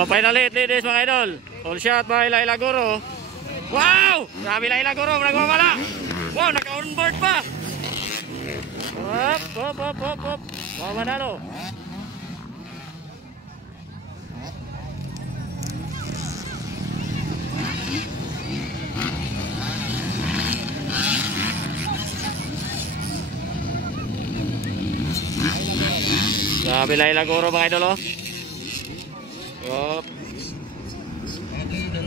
So, final hit, ladies mga idol. All shot by Laila Goro. Wow! Grabe Laila Goro, nagwawala. Wow, naka-onboard pa. Hop. Wow, manalo. Grabe Laila Goro mga idol, oh. Hop.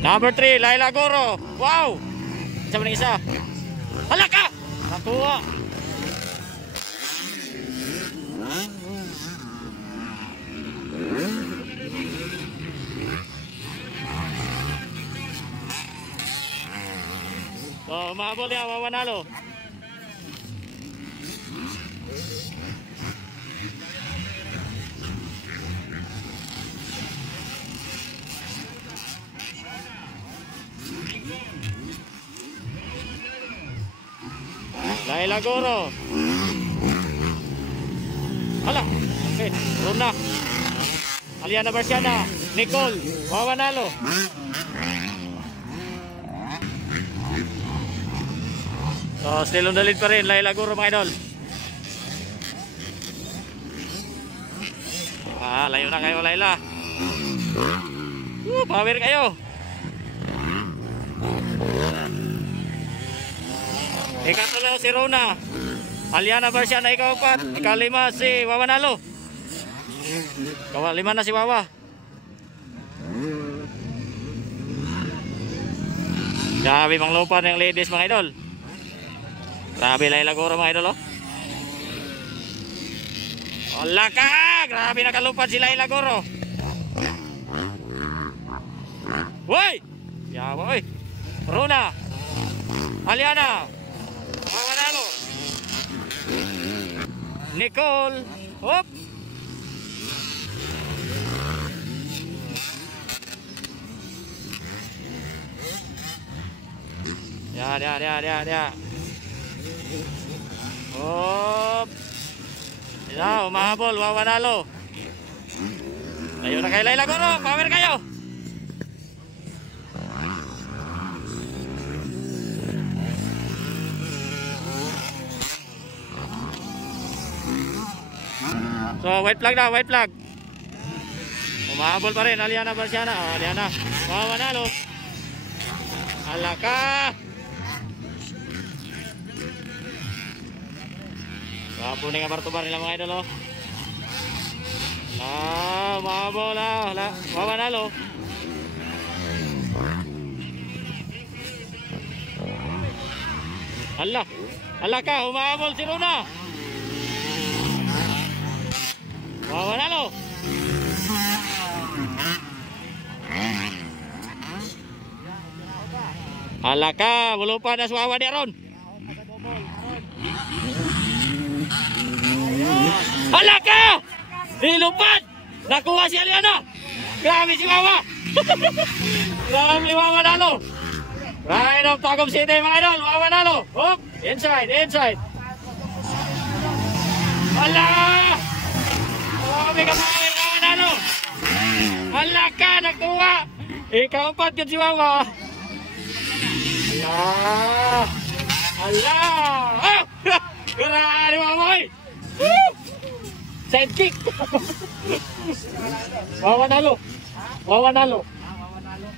Number 3, Laila Goro. Wow! Sama ng isa. Hala ka! Nakuha. So, mahabol niya, mamanalo. Laila Goro. Hala. Okay. Runa. Aliana Barciana. Nicole. Mawanalo. So, still on the lead pa rin. Laila Goro mga idol. Layo na kayo Laila. Power kayo. Ikatulo si Rona. Aliana Barciana ikaw 4. Ika-5 si Wawa Nalo. Ika-5 na si Wawa. Grabe mang lupa ng ladies mga idol. Grabe Laila Goro mga idol, oh. Wala ka! Grabe nakalupad si Laila Goro. Woy! Yawa oy. Rona. Aliana. Mawanalo. Nicole. Hop. Ya. Hop. Ya, umahabol, Mawanalo. Ayo na kay Laila Goro, power kayo. So, white flag na, white flag. Umahabol pa rin, Aliana Barciana. Aliana, Mawanalo. Alaka. Wapo na nga bartubar nila mga idol, oh. Umahabol, Mawanalo. Alaka, umahabol si Runa. Mawanalo. Alaka, lupa na suwawa di aron. Alaka! Nilupad! Nakuha si Aliana. Grabe si Wawa. Grabe si Wawa Nalo. Right of Tagum City mga idol. Wawa Nalo. Hop, inside. Alaka! Grabe ka mga Wawa Nalo. Alaka, nagkuha. Ikaw 4 yun si Wawa. Allah! Grabe Wawa eh. Sidekick. Wawa Nalo.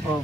Oh.